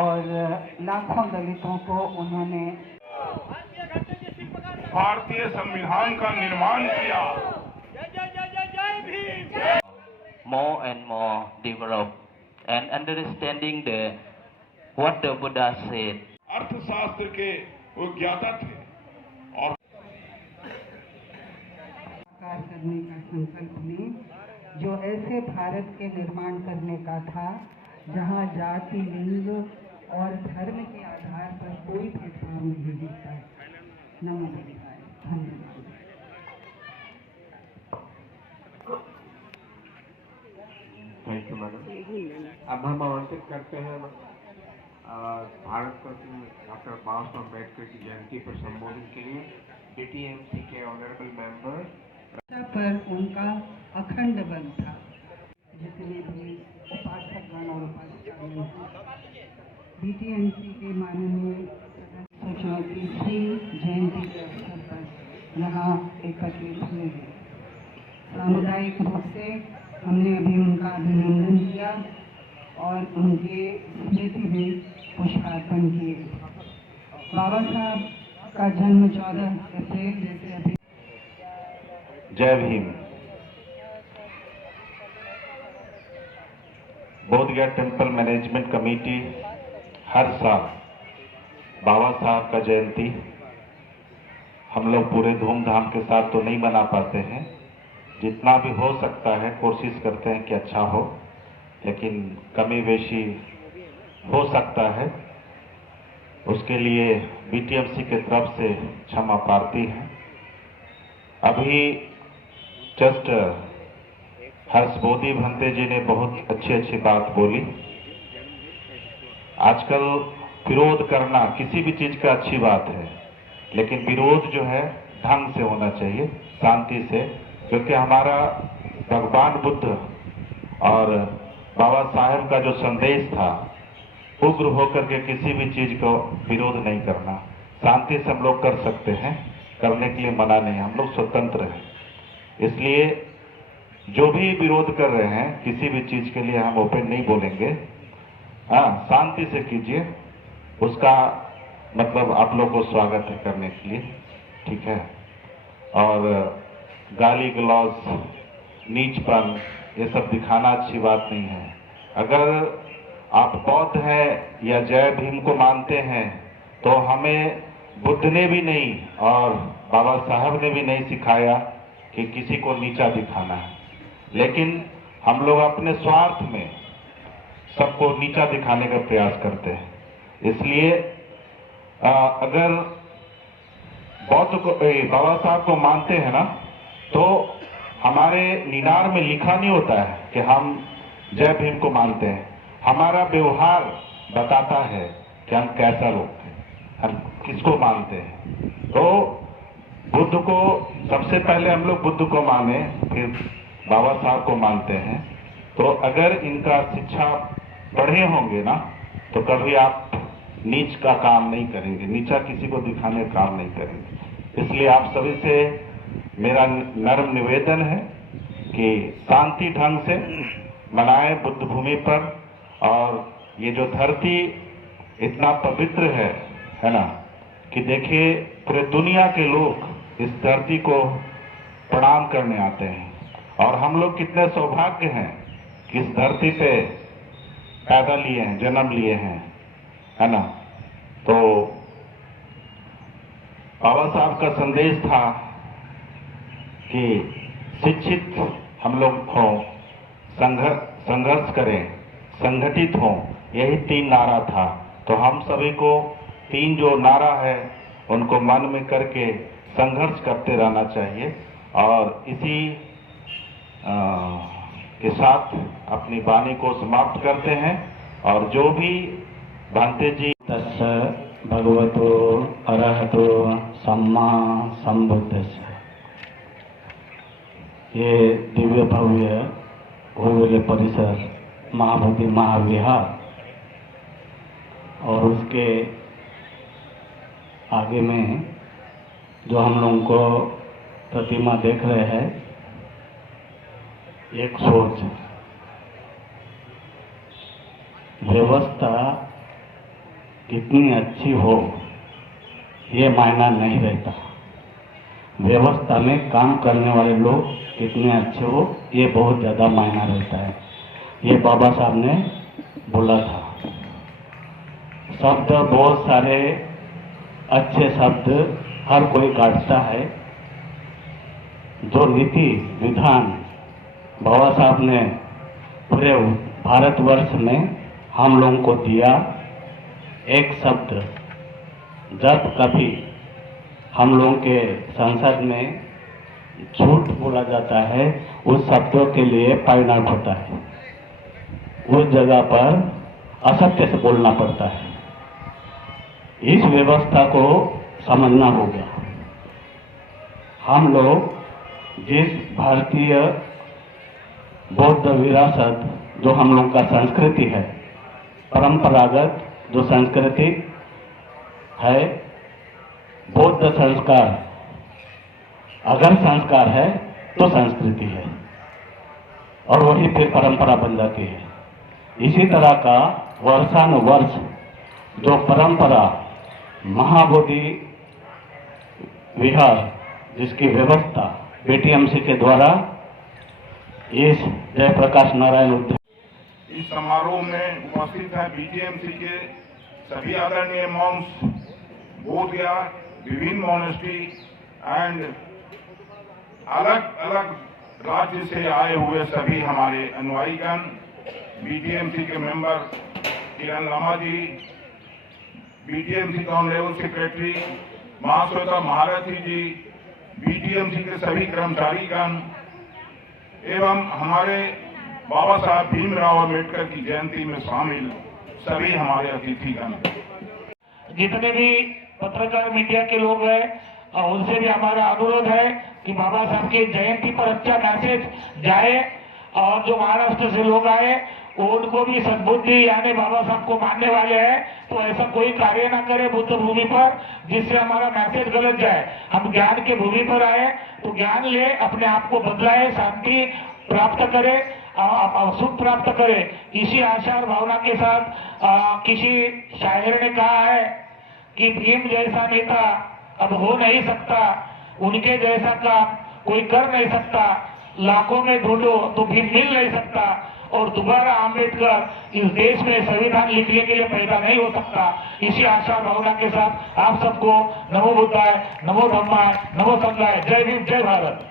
और लाखों दलितों को उन्होंने भारतीय संविधान का निर्माण किया। More and more develop and understanding the what the Buddha said. अर्थशास्त्र के वो ज्ञाता थे और साकार करने का संकल्प लें, जो ऐसे भारत के निर्माण करने का था जहां जाति, लिंग और धर्म के आधार पर कोई भेदभाव नहीं होता है। नमो बुद्धाय। धन्यवाद। Thank you madam. अब हम आमंत्रित करते हैं भारत रत्न डॉक्टर बाबा साहब अम्बेडकर की जयंती पर संबोधन के लिए बीटीएमसी के ऑनरेबल मेंबर पर उनका अखंड बल था। जितने भी उपासकगण और उपासिकाएं बीटीएमसी के माननीय सदस्य की 3 जयंती के अवसर पर यहाँ एकत्रित हुए हैं। सामुदायिक रूप से हमने अभी उनका अभिनंदन किया और उनके स्मृति में पुष्पार्पण किए। बाबा साहब का जन्म 14 अप्रैल जैसे अभी। जय Bhim. Bodhgaya temple management committee हर साल बाबा साहब का जयंती हम लोग पूरे धूमधाम के साथ तो नहीं मना पाते हैं, जितना भी हो सकता है कोशिश करते हैं कि अच्छा हो, लेकिन कमी बेशी हो सकता है। उसके लिए बीटीएमसी के तरफ से क्षमा प्रार्थी है। अभी जस्ट हर्षबोधी भंते जी ने बहुत अच्छी बात बोली। आजकल विरोध करना किसी भी चीज का अच्छी बात है, लेकिन विरोध जो है ढंग से होना चाहिए, शांति से, क्योंकि हमारा भगवान बुद्ध और बाबा साहेब का जो संदेश था, उग्र होकर के किसी भी चीज को विरोध नहीं करना। शांति से हम लोग कर सकते हैं, करने के लिए मना नहीं, हम लोग स्वतंत्र हैं। इसलिए जो भी विरोध कर रहे हैं किसी भी चीज के लिए हम ओपन नहीं बोलेंगे। हाँ, शांति से कीजिए, उसका मतलब आप लोग को स्वागत है करने के लिए, ठीक है। और गाली गलौज, नीचपन, ये सब दिखाना अच्छी बात नहीं है। अगर आप बौद्ध हैं या जय भीम को मानते हैं तो हमें बुद्ध ने भी नहीं और बाबा साहब ने भी नहीं सिखाया कि किसी को नीचा दिखाना है, लेकिन हम लोग अपने स्वार्थ में सबको नीचा दिखाने का प्रयास करते हैं। इसलिए अगर बौद्ध को बाबा साहब को मानते हैं ना, तो हमारे नीनार में लिखा नहीं होता है कि हम जय भीम को मानते हैं। हमारा व्यवहार बताता है कि हम कैसा लोग हैं, हम किसको मानते हैं। तो बुद्ध को सबसे पहले हम लोग बुद्ध को माने, फिर बाबा साहब को मानते हैं। तो अगर इनका शिक्षा पढ़े होंगे ना, तो कभी आप नीच का काम नहीं करेंगे, नीचा किसी को दिखाने का काम नहीं करेंगे। इसलिए आप सभी से मेरा नर्म निवेदन है कि शांति ढंग से मनाएं बुद्ध भूमि पर। और ये जो धरती इतना पवित्र है ना, कि देखिए पूरे दुनिया के लोग इस धरती को प्रणाम करने आते हैं। और हम लोग कितने सौभाग्य हैं कि इस धरती पे पैदा लिए हैं, जन्म लिए हैं, है ना। तो बाबा साहब का संदेश था कि शिक्षित हम लोग हों, संघर्ष करें, संगठित हों, यही 3 नारा था। तो हम सभी को 3 जो नारा है उनको मन में करके संघर्ष करते रहना चाहिए। और इसी के साथ अपनी वाणी को समाप्त करते हैं। और जो भी भंते जी तस्य भगवतो अरहतो सम्मा संबुद्धस्य। ये दिव्य भव्य भूगोल परिसर महाबोधि महाविहार और उसके आगे में जो हम लोगों को प्रतिमा देख रहे हैं, एक सोच व्यवस्था कितनी अच्छी हो ये मायना नहीं रहता, व्यवस्था में काम करने वाले लोग कितने अच्छे हो ये बहुत ज़्यादा मायना रहता है। ये बाबा साहब ने बोला था। शब्द बहुत सारे अच्छे शब्द हर कोई काटता है, जो नीति विधान बाबा साहब ने पूरे भारतवर्ष में हम लोगों को दिया, एक शब्द जब कभी हम लोगों के संसद में झूठ बोला जाता है, उस शब्दों के लिए परिणाम होता है, उस जगह पर असत्य से बोलना पड़ता है। इस व्यवस्था को समझना होगा। हम लोग जिस भारतीय बौद्ध विरासत जो हम लोग का संस्कृति है, परंपरागत जो संस्कृति है, बौद्ध संस्कार, अगर संस्कार है तो संस्कृति है और वही फिर परंपरा बन जाती है। इसी तरह का वर्षानुवर्ष जो परंपरा महाबोधि विहार जिसकी व्यवस्था बीटीएमसी के द्वारा इस जयप्रकाश नारायण उद्यान इस समारोह में उपस्थित हैं बीटीएमसी के सभी आदरणीय मॉन्क्स, बोधिया, विभिन्न मॉनेस्ट्री एंड अलग अलग राज्य से आए हुए सभी हमारे अनुयायीगण, बीटीएमसी के मेंबर किरण लामा जी, बीटीएमसी का ऑनरेबल सेक्रेटरी महाश्वेता महारथी जी, बीटीएमसी के सभी कर्मचारीगण एवं हमारे बाबा साहब भीमराव अम्बेडकर की जयंती में शामिल सभी हमारे अतिथिगण। जितने भी पत्रकार मीडिया के लोग हैं उनसे भी हमारा अनुरोध है कि बाबा साहब की जयंती पर अच्छा मैसेज जाए और जो महाराष्ट्र से लोग आए उनको भी सद्बुद्धि, यानी बाबा साहब को मानने वाले हैं तो ऐसा कोई कार्य ना करे बुद्ध भूमि पर जिससे हमारा मैसेज गलत जाए। हम ज्ञान के भूमि पर आए तो ज्ञान ले, अपने आप को बदलाए, शांति प्राप्त करे, सुख प्राप्त करे। इसी आशा और भावना के साथ किसी शायर ने कहा है कि भीम जैसा नेता अब हो नहीं सकता, उनके जैसा काम कोई कर नहीं सकता, लाखों में ढूंढो तो भीम मिल नहीं सकता और दोबारा आम्बेडकर इस देश में संविधान लिखने के लिए पैदा नहीं हो सकता। इसी आशा भावना के साथ आप सबको नमो बुद्धाय, नमो धम्माय, नमो संघाय, जय भीम, जय भारत।